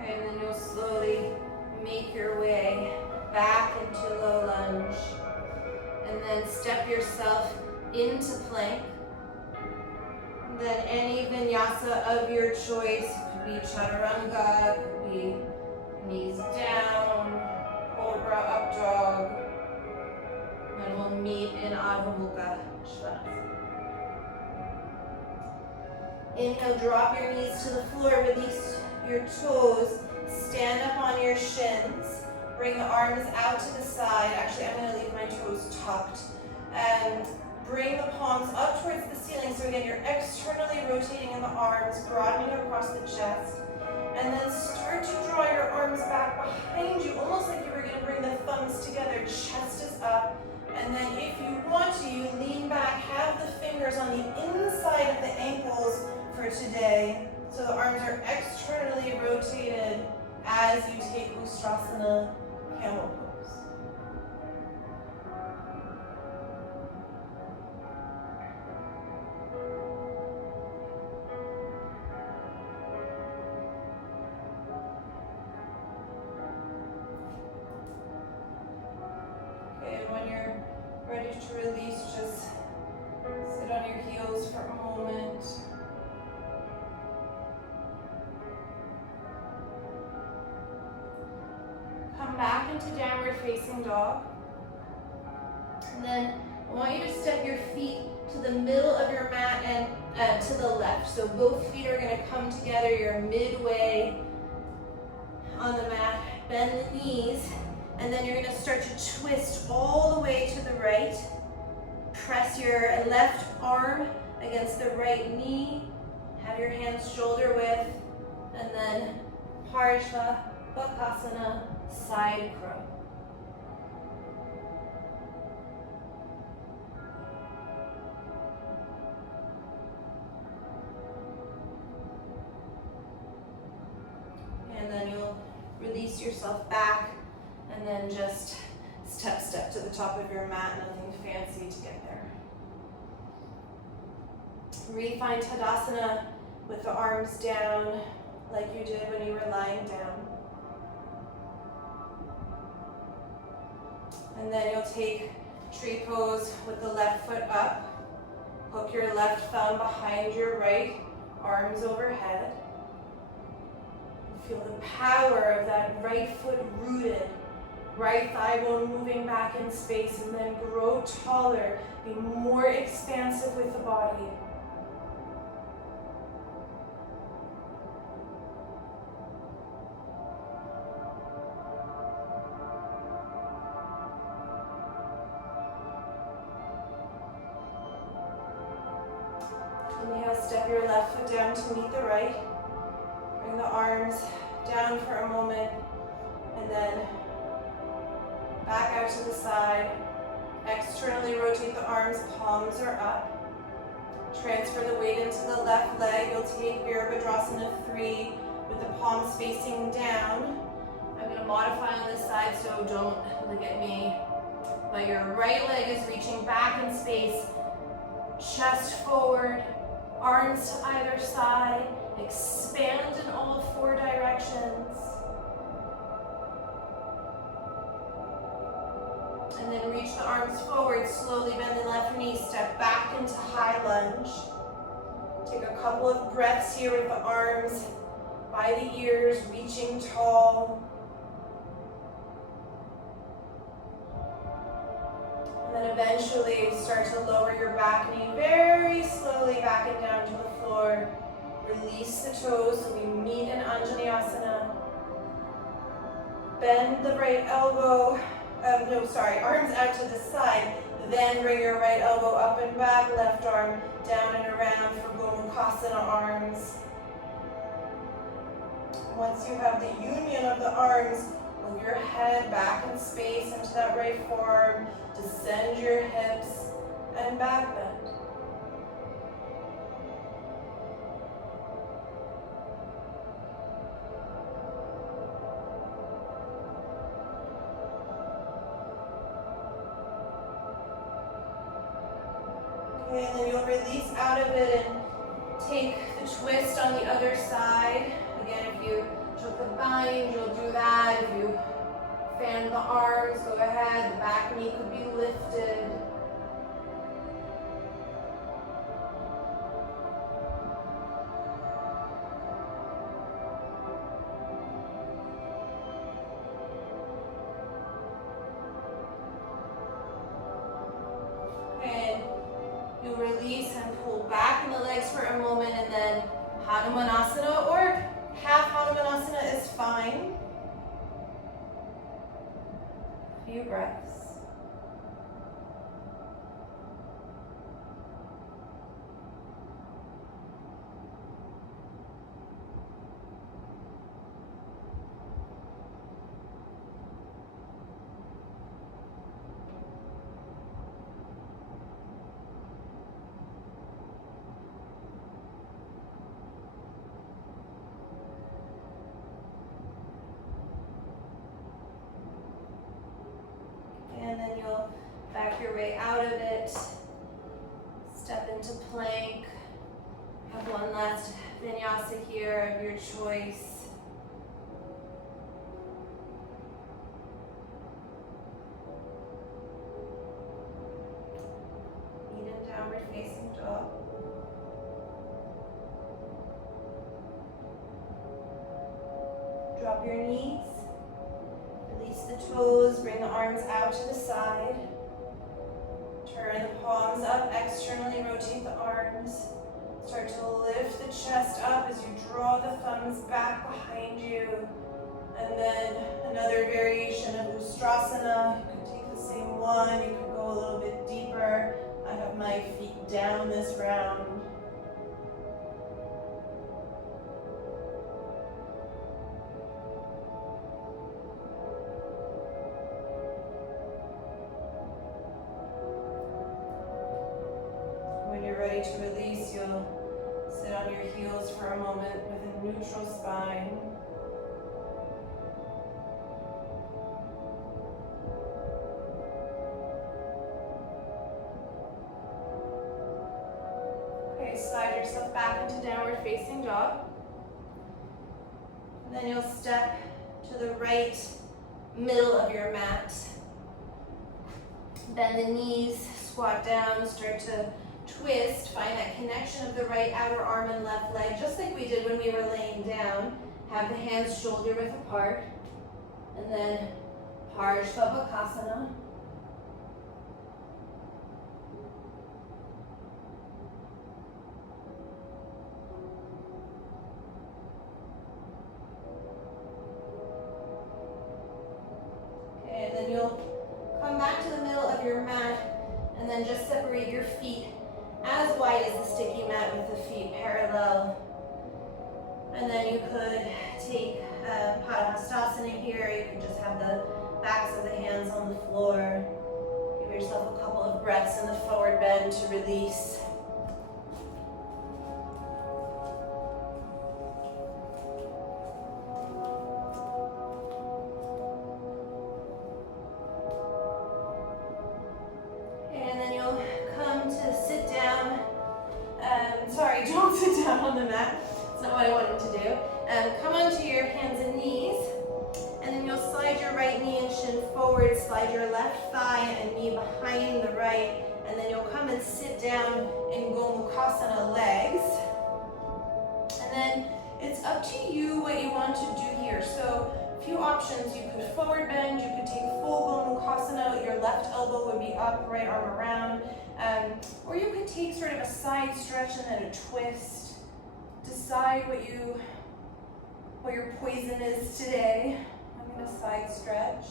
And then you'll slowly make your way back into low lunge. And then step yourself into plank. And then any vinyasa of your choice. It could be chaturanga, it could be knees down, cobra, up dog. And we'll meet in Adho Mukha Svanasana. Inhale, drop your knees to the floor, release your toes, stand up on your shins, bring the arms out to the side. Actually, I'm going to leave my toes tucked. And bring the palms up towards the ceiling. So again, you're externally rotating in the arms, broadening across the chest. And then start to draw your arms back behind you, almost like you were going to bring the thumbs together. Chest is up. And then if you want to, you lean back, have the fingers on the inside of the ankles for today. So the arms are externally rotated as you take Ustrasana, camel pose. Okay, and when you're ready to release, just sit on your heels for a moment. Come back into downward facing dog. And then I want you to step your feet to the middle of your mat and to the left. So both feet are going to come together. You're midway on the mat. Bend the knees. And then you're going to start to twist all the way to the right. Press your left arm against the right knee. Have your hands shoulder width. And then Parshva Bakasana, side crow. And then you'll release yourself back and then just step to the top of your mat, nothing fancy to get there. Refine Tadasana with the arms down like you did when you were lying down. And then you'll take tree pose with the left foot up. Hook your left thumb behind your right, arms overhead. Feel the power of that right foot rooted, right thigh bone moving back in space, and then grow taller, be more expansive with the body. Inhale, step your left foot down to meet the right. Bring the arms down for a moment, and then back out to the side. Externally rotate the arms, palms are up. Transfer the weight into the left leg. You'll take Virabhadrasana 3 with the palms facing down. I'm going to modify on this side, so don't look at me. But your right leg is reaching back in space, chest forward, arms to either side. Expand in all 4 directions. And then reach the arms forward, slowly bend the left knee, step back into high lunge. Take a couple of breaths here with the arms by the ears, reaching tall. And then eventually start to lower your back knee very slowly back and down to the floor. Release the toes so we meet in Anjaneyasana. Bend the right elbow, arms out to the side. Then bring your right elbow up and back, left arm down and around for Gomukhasana arms. Once you have the union of the arms, move your head back in space into that right forearm. Descend your hips and back bend. Okay, and then you'll release out of it and take the twist on the other side. Again, if you took the bind, you'll do that. If you fan the arms, go ahead. The back knee could be lifted. And you'll release and pull back in the legs for a moment, and then Hanumanasana or half Hanumanasana is fine. Few breaths. And then you'll back your way out of it, step into plank, have one last vinyasa here of your choice. Meet in downward facing dog. Drop your knees. Release the toes, bring the arms out to the side. Turn the palms up, externally rotate the arms. Start to lift the chest up as you draw the thumbs back behind you. And then another variation of Ustrasana. You could take the same one, you could go a little bit deeper. I have my feet down this round. Ready to release, you'll sit on your heels for a moment with a neutral spine. Okay, slide yourself back into downward facing dog. And then you'll step to the right middle of your mat. Bend the knees, squat down, start to twist, find that connection of the right outer arm and left leg, just like we did when we were laying down. Have the hands shoulder width apart. And then Parsvabhakasana. Okay, and then you'll come back to the middle of your mat and then just separate your feet as wide as the sticky mat with the feet parallel. And then you could take Padahastasana here. You could just have the backs of the hands on the floor. Give yourself a couple of breaths in the forward bend to release. And then you'll come to sit down. Sorry, don't sit down on the mat. That's not what I wanted to do. Come onto your hands and knees, and then you'll slide your right knee and shin forward, slide your left thigh and knee behind the right, and then you'll come and sit down in Gomukhasana legs. And then it's up to you what you want to do here. So a few options. You could forward bend, you could take full Gomukhasana, your left elbow would be up, right arm around, or you could take sort of a side stretch and then a twist. Decide what your poison is today. I'm going to side stretch.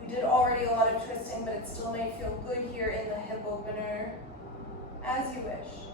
We did already a lot of twisting, but it still may feel good here in the hip opener, as you wish.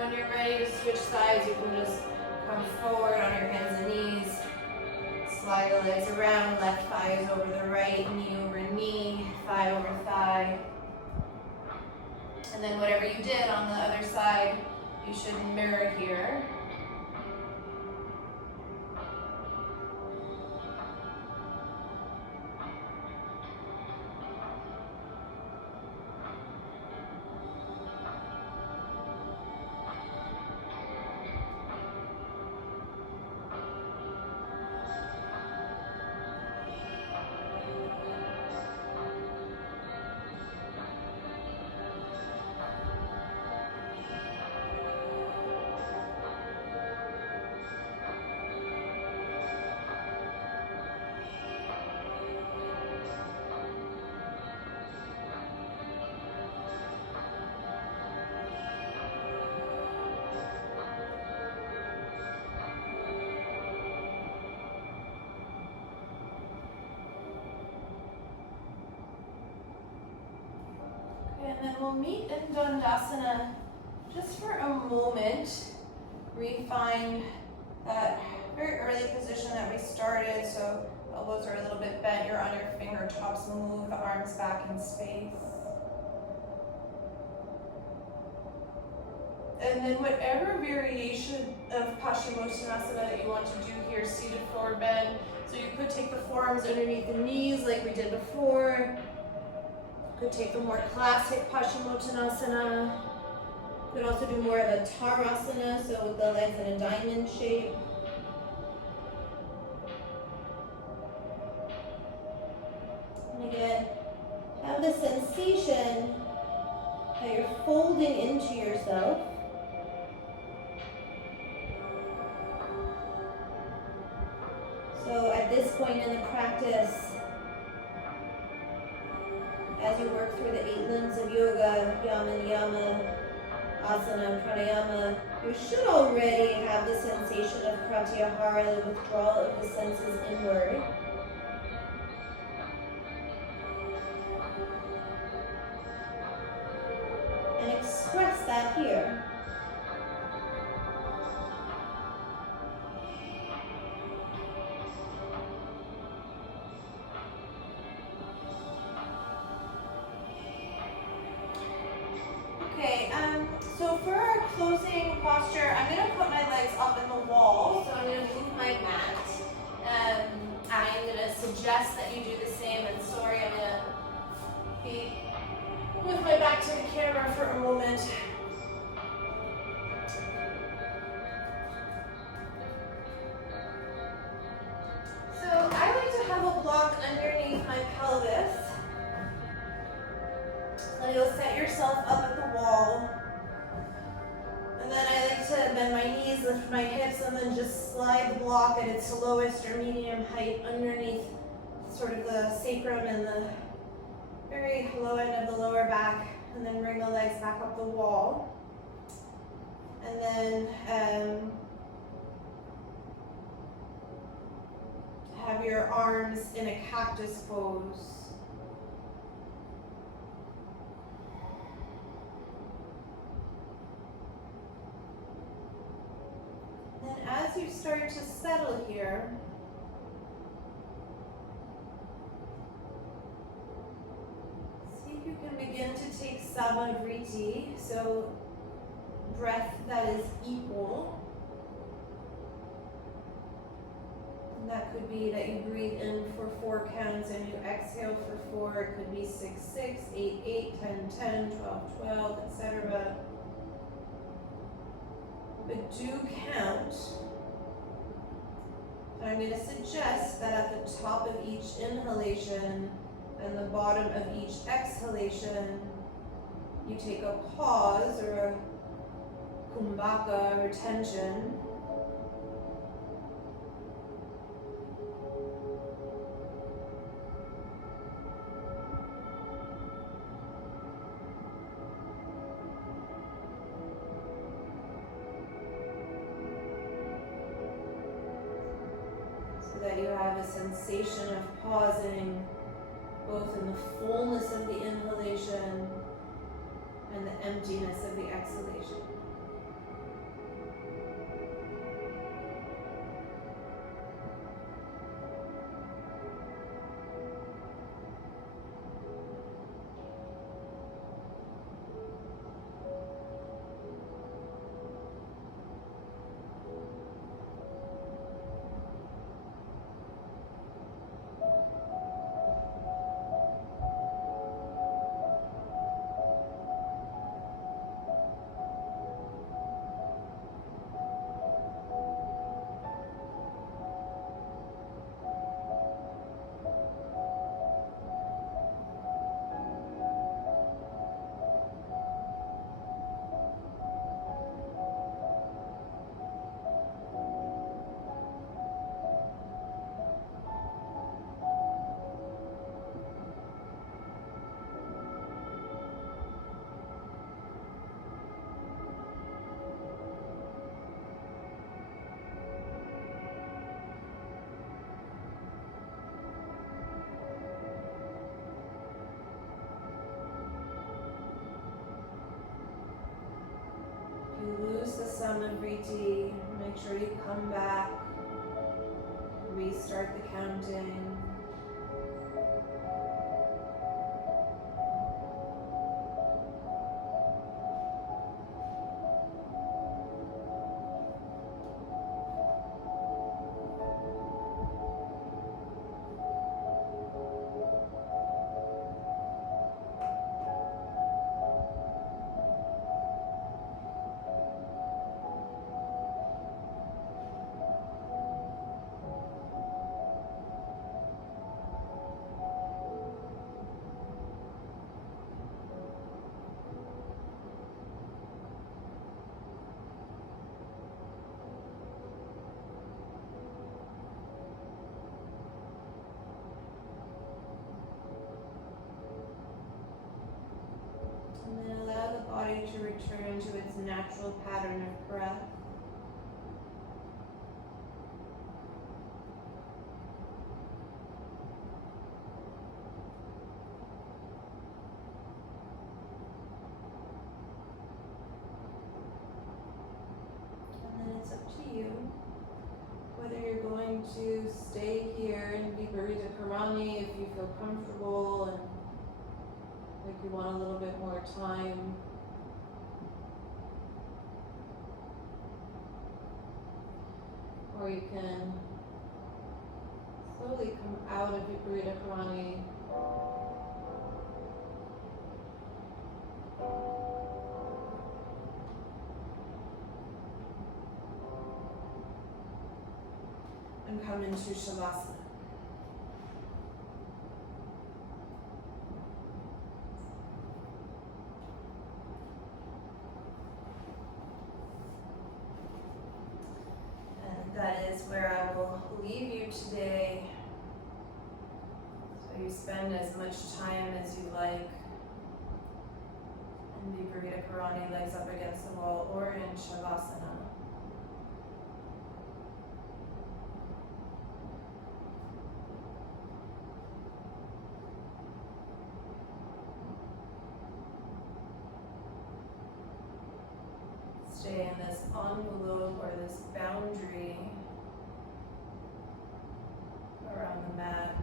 When you're ready to switch sides, you can just come forward on your hands and knees. Slide the legs around, left thigh is over the right, knee over knee, thigh over thigh. And then whatever you did on the other side, you should mirror here. And then we'll meet in Dandasana just for a moment. Refine that very early position that we started. So elbows are a little bit bent. You're on your fingertips. Move the arms back in space. And then whatever variation of Paschimottanasana that you want to do here, seated forward bend. So you could take the forearms underneath the knees like we did before. Could take the more classic Paschimottanasana. Could also do more of a Tarasana, so with the legs in a diamond shape. And again, have the sensation that you're folding into yourself. So at this point in the practice, as you work through the 8 limbs of yoga, yama, niyama, asana, pranayama, you should already have the sensation of pratyahara, the withdrawal of the senses inward. And express that here. Okay, so for our closing posture, I'm gonna put my legs up in the wall, so I'm gonna move my mat. I'm gonna suggest that you do the same, and sorry, I'm gonna be with my back to the camera for a moment. So I like to have a block underneath my pelvis. So you'll set yourself up at the wall. And then I like to bend my knees, lift my hips, and then just slide the block at its lowest or medium height underneath sort of the sacrum and the very low end of the lower back, and then bring the legs back up the wall. And then have your arms in a cactus pose. Then as you start to settle here, see if you can begin to take Samavriti, so breath that is equal. And that could be that you breathe in for 4 counts and you exhale for 4. It could be 6, 6, 8, 8, 10, 10, 12, 12, etc. But do count. And I'm going to suggest that at the top of each inhalation and the bottom of each exhalation, you take a pause or a kumbhaka retention. That you have a sensation of pausing both in the fullness of the inhalation and the emptiness of the exhalation. You lose the Samavriti, make sure you come back, restart the counting. And then allow the body to return to its natural pattern of breath. up to you. Whether you're going to stay here in Viparita Karani if you feel comfortable and like you want a little bit more time. Or you can slowly come out of Viparita Karani. And come into Shavasana. And that is where I will leave you today. So you spend as much time as you like in Viparita Karani, legs up against the wall, or in Shavasana. Stay in this envelope or this boundary around the mat.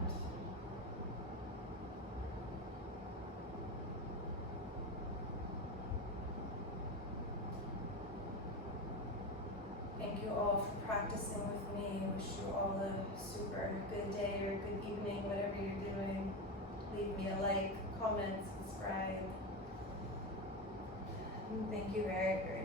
Thank you all for practicing with me. Wish you all a super good day or good evening, whatever you're doing. Leave me a like, comment, subscribe. And thank you very, very